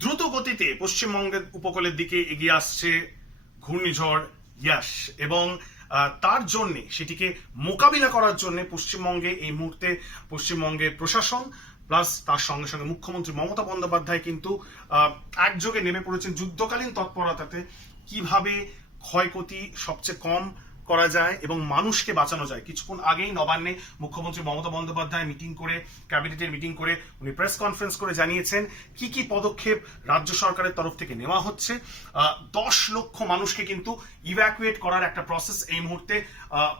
দ্রুত গতিতে পশ্চিমবঙ্গের উপকূলের দিকে এগিয়ে আসছে ঘূর্ণিঝড় ইয়াস এবং তার জন্য সেটিকে মোকাবিলা করার জন্য পশ্চিমবঙ্গে এই মুহূর্তে পশ্চিমবঙ্গের প্রশাসন প্লাস তার সঙ্গে সঙ্গে মুখ্যমন্ত্রী মমতা বন্দ্যোপাধ্যায় কিন্তু একযোগে নেমে পড়েছেন যুদ্ধকালীন তৎপরতাতে কিভাবে ক্ষয়ক্ষতি সবচেয়ে কম করা যায় এবং মানুষকে বাঁচানো যায়। কিছুক্ষণ আগেই নবান্নে মুখ্যমন্ত্রী মমতা বন্দ্যোপাধ্যায় মিটিং করে, ক্যাবিনেটের মিটিং করে উনি প্রেস কনফারেন্স করে জানিয়েছেন কি কি পদক্ষেপ রাজ্য সরকারের তরফ থেকে নেওয়া হচ্ছে। 10 লক্ষ মানুষকে কিন্তু ইভ্যাকুয়েট করার একটা প্রসেস এই মুহূর্তে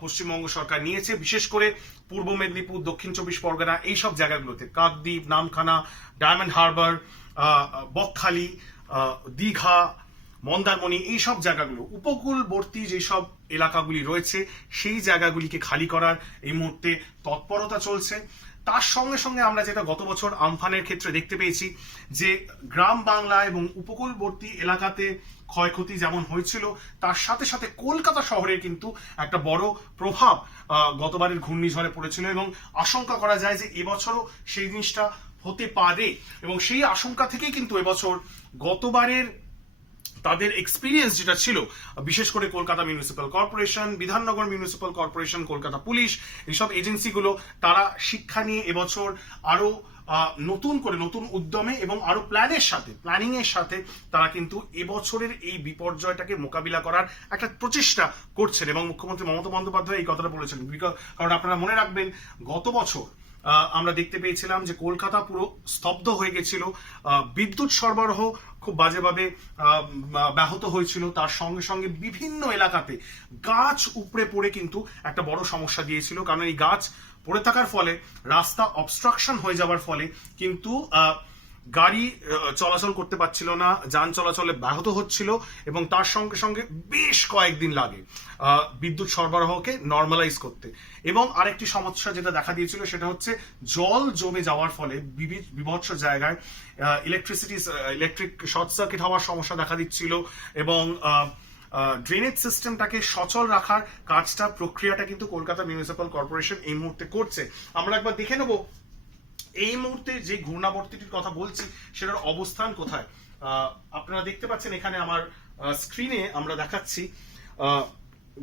পশ্চিমবঙ্গ সরকার নিয়েছে, বিশেষ করে পূর্ব মেদিনীপুর, দক্ষিণ 24 পরগনা এইসব জায়গাগুলোতে, কাকদ্বীপ, নামখানা, ডায়মন্ড হারবার, বকখালি, দীঘা, মন্দারমণি, এইসব জায়গাগুলো, উপকূলবর্তী যেসব এলাকাগুলি রয়েছে সেই জায়গাগুলিকে খালি করার এই মুহূর্তে তৎপরতা চলছে। তার সঙ্গে সঙ্গে আমরা যেটা গত বছর আমফানের ক্ষেত্রে দেখতে পেয়েছি যে গ্রাম বাংলা এবং উপকূলবর্তী এলাকাতে ক্ষয়ক্ষতি যেমন হয়েছিল, তার সাথে সাথে কলকাতা শহরের কিন্তু একটা বড় প্রভাব গতবারের ঘূর্ণিঝড়ে পড়েছিল এবং আশঙ্কা করা যায় যে এবছরও সেই জিনিসটা হতে পারে এবং সেই আশঙ্কা থেকেই কিন্তু এবছর গতবারের তাদের এক্সপিরিয়েন্স যেটা ছিল, বিশেষ করে Kolkata municipal corporation, Bidhannagar municipal corporation, Kolkata police, এইসব এজেন্সিগুলো তারা শিক্ষা নিয়ে এবছর আরো নতুন করে, নতুন উদ্যমে এবং আরো প্ল্যানিং এর সাথে তারা কিন্তু এবছরের এই বিপর্যয়টাকে মোকাবিলা করার একটা প্রচেষ্টা করছেন এবং মুখ্যমন্ত্রী মমতা বন্দ্যোপাধ্যায় এই কথাটা বলেছেন। কারণ আপনারা মনে রাখবেন গত বছর আমরা দেখতে পেয়েছিলাম যে কলকাতা পুরো স্তব্ধ হয়ে গেছিল, বিদ্যুৎ সরবরাহ খুব বাজেভাবে ব্যাহত হয়েছিল, তার সঙ্গে সঙ্গে বিভিন্ন এলাকাতে গাছ উপড়ে পড়ে কিন্তু একটা বড় সমস্যা দিয়েছিল। কারণ এই গাছ পড়ে থাকার ফলে রাস্তা অবস্ট্রাকশন হয়ে যাওয়ার ফলে কিন্তু গাড়ি চলাচল করতে পারছিল না, যান চলাচলে ব্যাহত হচ্ছিল এবং তার সঙ্গে সঙ্গে বেশ কয়েকদিন লাগে বিদ্যুৎ সরবরাহকে নর্মালাইজ করতে। এবং আরেকটি সমস্যা যেটা দেখা দিয়েছিল সেটা হচ্ছে জল জমে যাওয়ার ফলে বিভৎস জায়গায় ইলেকট্রিক শর্ট সার্কিট হওয়ার সমস্যা দেখা দিচ্ছিল এবং ড্রেনেজ সিস্টেমটাকে সচল রাখার প্রক্রিয়াটা কিন্তু কলকাতা মিউনিসিপ্যাল কর্পোরেশন এই মুহূর্তে করছে। আমরা একবার দেখে নেব এই মুহূর্তে যে ঘূর্ণাবর্তটির কথা বলছি সেটার অবস্থান কোথায়। আপনারা দেখতে পাচ্ছেন এখানে আমার স্ক্রিনে আমরা দেখাচ্ছি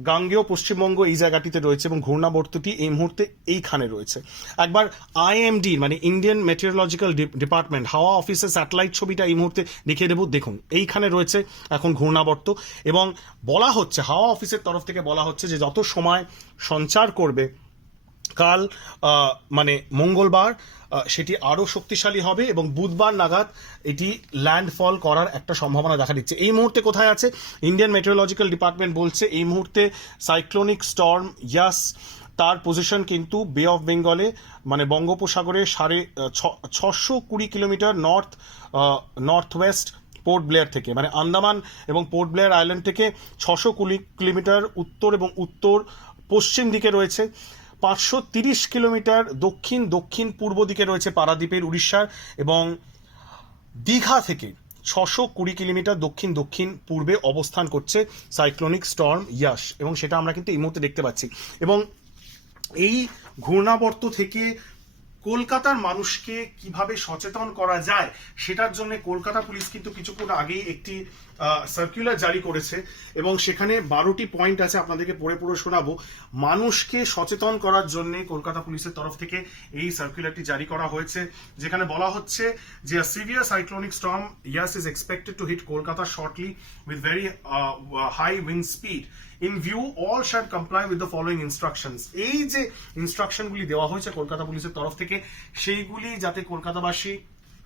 গাঙ্গেয় পশ্চিমবঙ্গ এই জায়গাটিতে রয়েছে এবং ঘূর্ণাবর্তটি এই মুহূর্তে এইখানে রয়েছে। একবার আইএমডি মানে ইন্ডিয়ান মেটেরিওলজিক্যাল ডিপার্টমেন্ট হাওয়া অফিসের স্যাটেলাইট ছবিটা এই মুহূর্তে দেখিয়ে দেবো। দেখুন এইখানে রয়েছে এখন ঘূর্ণাবর্ত এবং বলা হচ্ছে, হাওয়া অফিসের তরফ থেকে বলা হচ্ছে যে যত সময় সঞ্চার করবে কাল মানে মঙ্গলবার সেটি আরো শক্তিশালী হবে এবং বুধবার নাগাদ এটি ল্যান্ডফল করার একটা সম্ভাবনা দেখা দিচ্ছে। এই মুহূর্তে কোথায় আছে ইন্ডিয়ান মেটেরিওলজিক্যাল ডিপার্টমেন্ট বলছে এই মুহূর্তে সাইক্লোনিক স্টর্ম ইয়াস তার পজিশন কিন্তু বে অফ বেঙ্গলে মানে বঙ্গোপসাগরে 620 kilometre north West port Blair থেকে, মানে আন্দামান এবং পোর্ট ব্লেয়ার আইল্যান্ড থেকে 620 কিলোমিটার উত্তর এবং উত্তর পশ্চিম দিকে রয়েছে। 530 কিলোমিটার দক্ষিণ পূর্ব দিকে রয়েছে পারাদ্বীপের উড়িষ্যার এবং দীঘা থেকে 620 কিলোমিটার দক্ষিণ পূর্বে অবস্থান করছে সাইক্লোনিক স্টর্ম ইয়াস এবং সেটা আমরা কিন্তু এই মুহূর্তে দেখতে পাচ্ছি। এবং এই ঘূর্ণাবর্ত থেকে কলকাতার মানুষকে কিভাবে সচেতন করা যায় সেটার জন্য কলকাতা পুলিশ কিন্তু কিছুক্ষণ আগেই একটি সার্কুলার জারি করেছে এবং সেখানে 12টি পয়েন্ট আছে, আপনাদেরকে পড়ে শোনাবো। মানুষকে সচেতন করার জন্য কলকাতা পুলিশের তরফ থেকে এই সার্কুলারটি জারি করা হয়েছে, যেখানে বলা হচ্ছে যে severe cyclonic storm Yaas is expected to hit Kolkata shortly with very high wind speed. In view, all shall comply with the following instructions. এই যে ইনস্ট্রাকশনগুলি দেওয়া হয়েছে কলকাতা পুলিশের তরফ থেকে সেইগুলি যাতে কলকাতাবাসী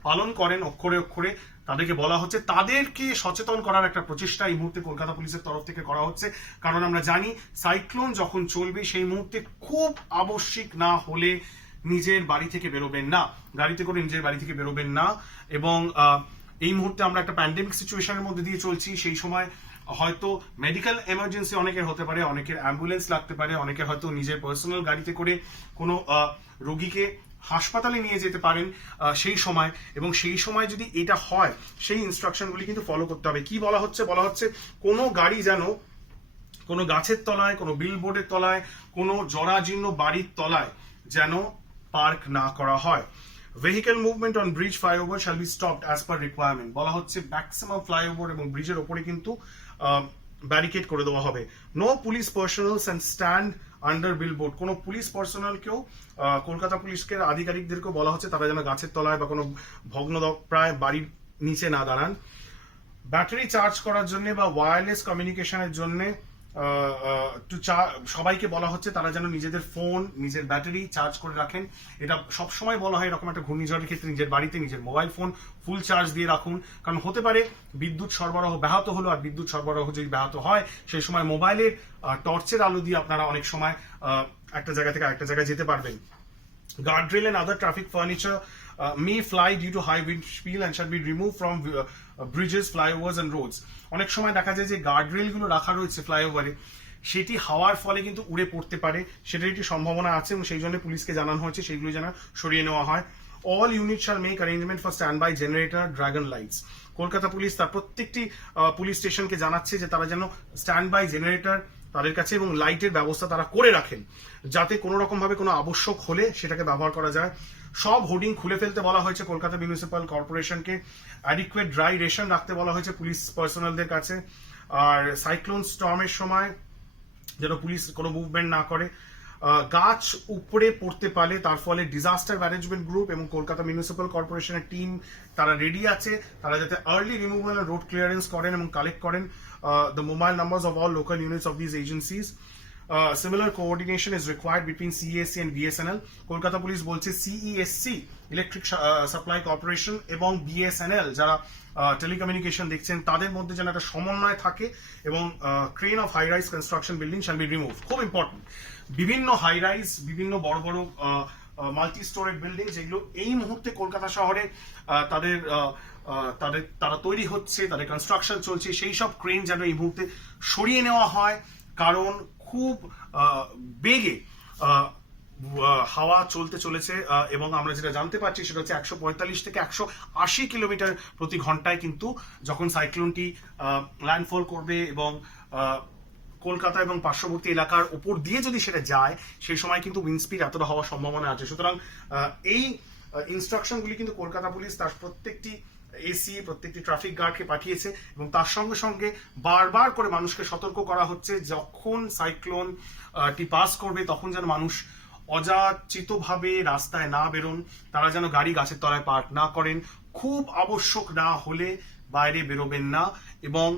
পালন করেন অক্ষরে অক্ষরে, তাদেরকে বলা হচ্ছে, তাদেরকে সচেতন করার একটা প্রচেষ্টা এই মুহূর্তে কলকাতা পুলিশের তরফ থেকে করা হচ্ছে। কারণ আমরা জানি সাইক্লোন যখন চলবে সেই মুহূর্তে খুব আবশ্যিক না হলে নিজের বাড়ি থেকে বেরোবেন না, গাড়িতে করে নিজের বাড়ি থেকে বেরোবেন না। এবং এই মুহূর্তে আমরা একটা প্যান্ডেমিক সিচুয়েশনের মধ্যে দিয়ে চলছি, সেই সময় হয়তো মেডিকেল এমার্জেন্সি অনেকের হতে পারে, অনেকের অ্যাম্বুলেন্স লাগতে পারে, অনেকের হয়তো নিজের পার্সোনাল গাড়িতে করে কোনো রোগীকে হাসপাতালে নিয়ে যেতে পারেন সেই সময়। এবং সেই সময় যদি এটা হয় সেই ইনস্ট্রাকশনগুলি কিন্তু ফলো করতে হবে। কি বলা হচ্ছে কোনো গাড়ি যেন কোনো গাছের তলায়, কোনো বিলবোর্ডের তলায়, কোনো জরাজীর্ণ বাড়ির তলায় যেন পার্ক না করা হয়। Vehicle movement on bridge flyover shall be stopped as per requirement. বলা হচ্ছে ম্যাক্সিমাম ফ্লাইওভার এবং ব্রিজের ওপরে কিন্তু ব্যারিকেড করে দেওয়া হবে। No police personals and stand under billboard. কোনো পুলিশ পার্সোনালকেও কলকাতা পুলিশকে আধিকারিকদেরকেও বলা হচ্ছে তারা যেন গাছের তলায় বা কোনো ভগ্নপ্রায় বাড়ির নিচে না দাঁড়ান। ব্যাটারি চার্জ করার জন্য বা ওয়্যারলেস কমিউনিকেশনের জন্য সবাইকে বলা হচ্ছে তারা যেন নিজেদের ফোন, নিজের ব্যাটারি চার্জ করে রাখেন। এটা সবসময় বলা হয় এরকম একটা ঘূর্ণিঝড়ের ক্ষেত্রে নিজের বাড়িতে নিজের মোবাইল ফোন ফুল চার্জ দিয়ে রাখুন, কারণ হতে পারে বিদ্যুৎ সরবরাহ ব্যাহত হলো, আর বিদ্যুৎ সরবরাহ যদি ব্যাহত হয় সেই সময় মোবাইলের টর্চের আলো দিয়ে আপনারা অনেক সময় একটা জায়গা থেকে আরেকটা জায়গায় যেতে পারবেন। Guardrail and other traffic furniture may fly due to high wind speed and shall be removed from bridges, flyovers and roads. অনেক সময় দেখা যায় যে গার্ডরেল গুলো রাখা রয়েছে ফ্লাইওভারে, সেটি হাওয়ার ফলে কিন্তু উড়ে পড়তে পারে, সেটার একটি সম্ভাবনা আছে এবং সেই জন্য পুলিশকে জানানো হয়েছে সেইগুলো যেন সরিয়ে নেওয়া হয়। All unit shall make arrangement for stand by generator dragon lights. Kolkata police তার প্রত্যেকটি পুলিশ স্টেশনকে জানাচ্ছে যে তারা যেন স্ট্যান্ড বাই জেনারেটর তাদের কাছে এবং লাইটের ব্যবস্থা তারা করে রাখেন, যাতে কোনো রকম ভাবে কোনো আবশ্যক হলে সেটাকে ব্যবহার করা যায়। সব হোর্ডিং খুলে ফেলতে বলা হয়েছে কলকাতা মিউনিসিপ্যাল কর্পোরেশনকে। অ্যাডিকুয়েট ড্রাই রেশন রাখতে বলা হয়েছে পুলিশ পার্সোনালদের কাছে। আর সাইক্লোন স্টর্মের সময় যেন পুলিশ কোনো মুভমেন্ট না করে। গাছ উপরে পড়তে পারে, তার ফলে ডিজাস্টার ম্যানেজমেন্ট গ্রুপ এবং কলকাতা মিউনিসিপ্যাল কর্পোরেশনের টিম তারা রেডি আছে, তারা যাতে আর্লি রিমুভাল রোড ক্লিয়ারেন্স করেন এবং কালেক্ট করেন the mobile numbers of all local units of these agencies. Similar coordination is required between CESC and BSNL. Kolkata police বলছে CESC ইলেকট্রিক সাপ্লাই কর্পোরেশন এবং BSNL যারা টেলিকমিউনিকেশন দেখছেন তাদের মধ্যে যেন একটা সমন্বয় থাকে এবং crane of high rise construction building shall be remove. খুব ইম্পর্টেন্ট, বিভিন্ন হাই রাইজ, বিভিন্ন বড় বড় মাল্টি স্টোরেড বিল্ডিং যেগুলো এই মুহূর্তে কলকাতা শহরে তারা তৈরি হচ্ছে, তাদের কনস্ট্রাকশন চলছে, সেই সব ক্রেন যেন এই মুহূর্তে সরিয়ে নেওয়া হয়, কারণ খুব বেগে হাওয়া চলতে চলেছে এবং আমরা যেটা জানতে পারছি সেটা হচ্ছে 145 থেকে 180 কিলোমিটার প্রতি ঘন্টায় কিন্তু যখন সাইক্লোনটি ল্যান্ডফল করবে এবং কলকাতা এবং পার্শ্ববর্তী এলাকার উপর দিয়ে যদি সেটা যায় সেই সময় কিন্তু উইন্ড স্পিড এতটা হওয়ার সম্ভাবনা আছে। সুতরাং এই ইনস্ট্রাকশনগুলি কিন্তু কলকাতা পুলিশ তার প্রত্যেকটি এসি, প্রত্যেকটি ট্রাফিক গার্ডকে পাঠিয়েছে এবং তার সঙ্গে সঙ্গে বারবার করে মানুষকে সতর্ক করা হচ্ছে যখন সাইক্লোনটি পাস করবে তখন যেন মানুষ অযাচিতভাবে রাস্তায় না বেরোন, তারা যেন গাড়ি গাছের তলায় পার্ক না করেন, খুব আবশ্যক না হলে বাইরে বেরোবেন না এবং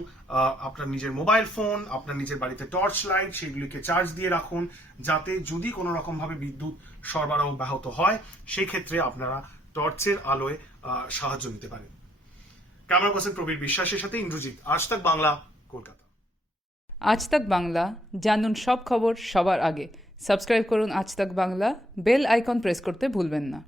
আপনার নিজের মোবাইল ফোন, আপনার নিজের বাড়িতে টর্চ লাইট সেগুলিকে চার্জ দিয়ে রাখুন, যাতে যদি কোনো রকম ভাবে বিদ্যুৎ সরবরাহ ব্যাহত হয় সেই ক্ষেত্রে আপনারা টর্চের আলোয় সাহায্য নিতে পারেন। ক্যামেরা পার্সন প্রবীর বিশ্বাসের সাথে ইন্দ্রজিৎ, আজ তাক বাংলা, কলকাতা। আজ তাক বাংলা, জানুন সব খবর সবার আগে। সাবস্ক্রাইব করুন আজ তাক বাংলা, বেল আইকন প্রেস করতে ভুলবেন না।